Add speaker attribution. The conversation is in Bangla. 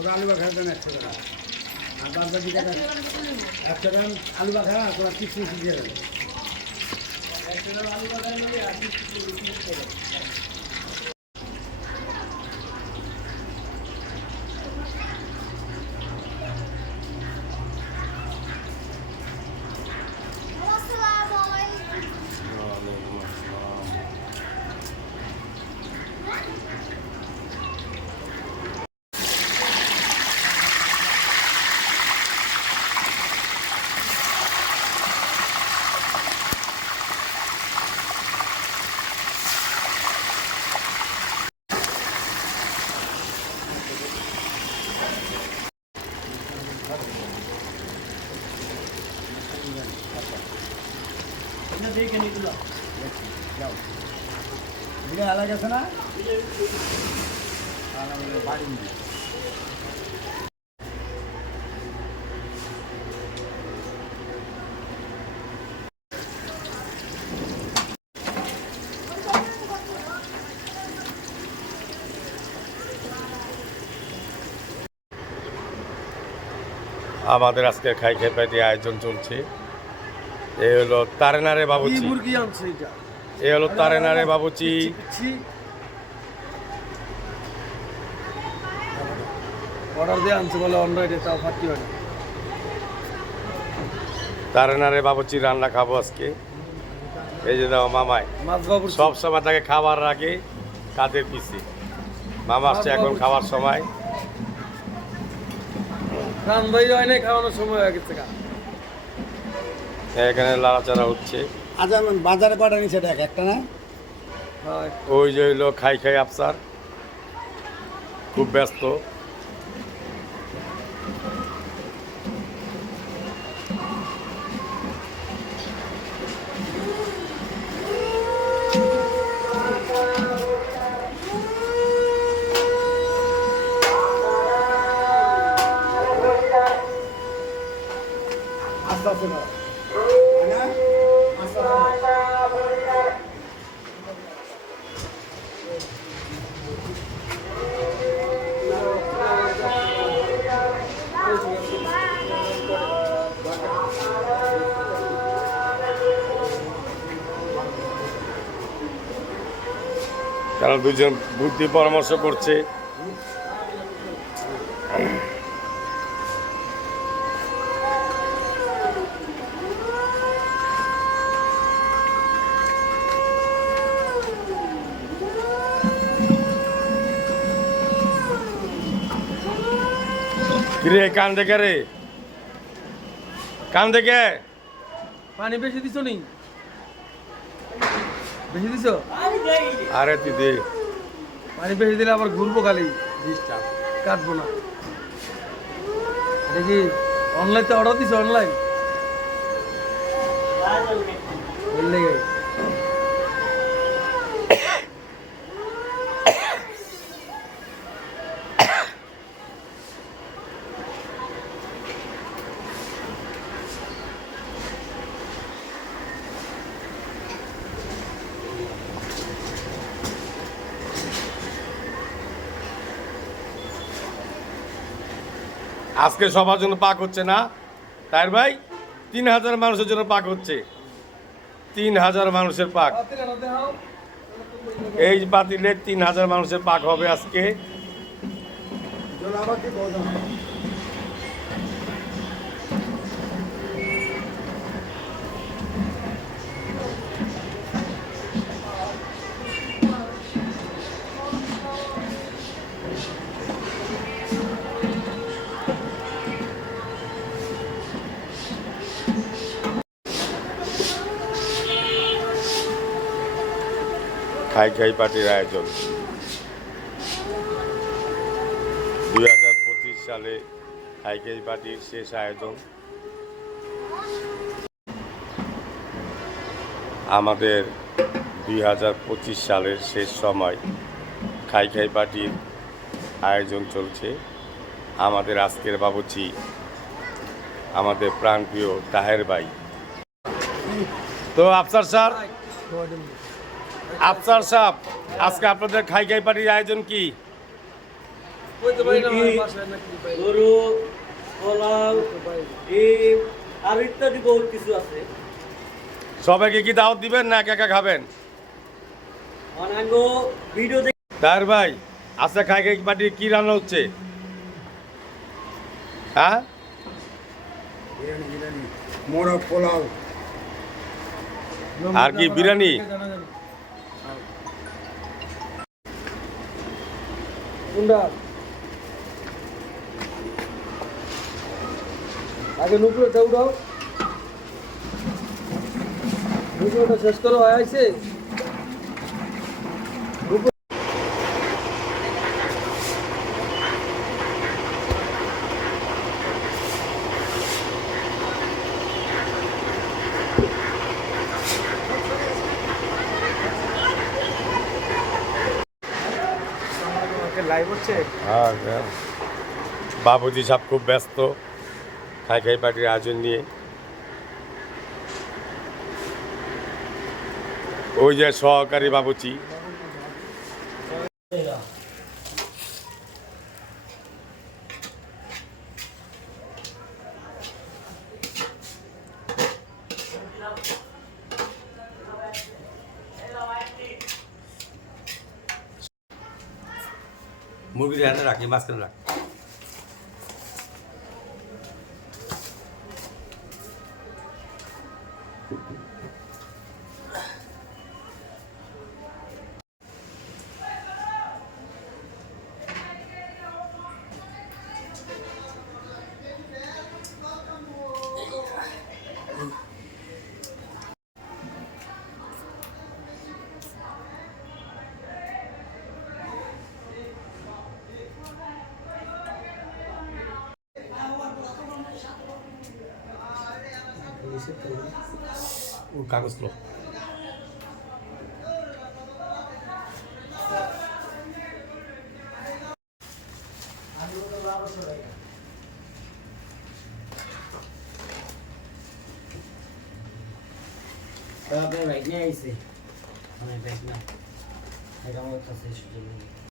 Speaker 1: ওরা আলু বাখা দেন একশো গ্রাম। আর বাদ বাকি টাকা একশো গ্রাম আলু বাখা কিছু দিয়ে দেবে।
Speaker 2: আসসালামু
Speaker 1: যাও। এদিকে আলাদা গেছে না? বাড়ি
Speaker 3: আমাদের আজকে খাই খেয়ে পাইতে আয়োজন চলছে। এই হলো তারেনারে বাবুচি।
Speaker 4: মুরগি আনছে এটা?
Speaker 3: এই হলো তারেনারে বাবুচি।
Speaker 4: অর্ডার দিয়ে আনছে বলে অনলাইনে তাও ফাটি হয়
Speaker 3: তারেনারে বাবুচি রান্না খাব আজকে। এই যে দাও মামাই। সব সময় তাকে খাবার রাখে কাদের পিছে। মামা আসছে এখন খাওয়ার সময়।
Speaker 4: খান ভাই হয় না খাওয়ানোর সময় হয়ে গেছে গা।
Speaker 3: এখানে লাড়াচাড়া হচ্ছে।
Speaker 1: আচ্ছা বাজারে কটা নিচ্ছে দেখ একটা না?
Speaker 3: ওই যে হইল খাই খাই আফসার। খুব ব্যস্ত।
Speaker 1: আস্তে আস্তে
Speaker 3: কারণ দুজন বুদ্ধি পরামর্শ করছে। কিরে কান দেখে রে। কান দেখে।
Speaker 4: পানি বেশি দিছো নি? বেশি দিছো?
Speaker 3: আরে তুই দে।
Speaker 4: পানি বেশি দিলে আবার ঘুরবো খালি। কাটবো না। দেখি অনলাইন তো অর্ডার দিছো অনলাইন লেগে
Speaker 3: আজকে সবার জন্য পাক হচ্ছে না। তাই ভাই, তিন হাজার মানুষের জন্য পাক হচ্ছে। তিন হাজার মানুষের পাক। এই পাতিলে তিন হাজার মানুষের পাক হবে আজকে। খাই খাই পার্টির আয়োজন। দুই হাজার পঁচিশ সালে খাই খাই পার্টির শেষ আয়োজন। আমাদের দুই হাজার পঁচিশ সালের শেষ সময় খাই খাই পার্টির আয়োজন চলছে। আমাদের আজকের বাবুচি আমাদের প্রাণপ্রিয় তাহের ভাই। তো আফসার স্যার আফসার সাহেব আজকে আপনাদের খাই খাই পার্টির আয়োজন কি?
Speaker 5: গরু পোলাও আর ইত্যাদি কিছু আছে।
Speaker 3: সবাইকে কি দাওয়াত দিবেন না একা একা খাবেন?
Speaker 5: ভিডিও
Speaker 3: তার ভাই আচ্ছা খাই খাই পার্টি কি রান্না হচ্ছে? হ্যাঁ?
Speaker 1: মোরগ পোলাও।
Speaker 3: আর কি বিরিয়ানি?
Speaker 4: কোনটা আগে নুপুরটা উঠাও। নুপুরটা শেষ করো আইছে লাইভ হচ্ছে
Speaker 3: আর বাবুজি সাহেব খুব ব্যস্ত। খাই খাই পার্টির আয়োজন নিয়ে। ওই যে সহকারী বাবুচি। মুরগির হাতে রাখি মাঝখানে রাখ। ও কাগজ লো
Speaker 5: আপনার বাইক নিয়ে আইছে আমার বাইক না এটা আমার কাছে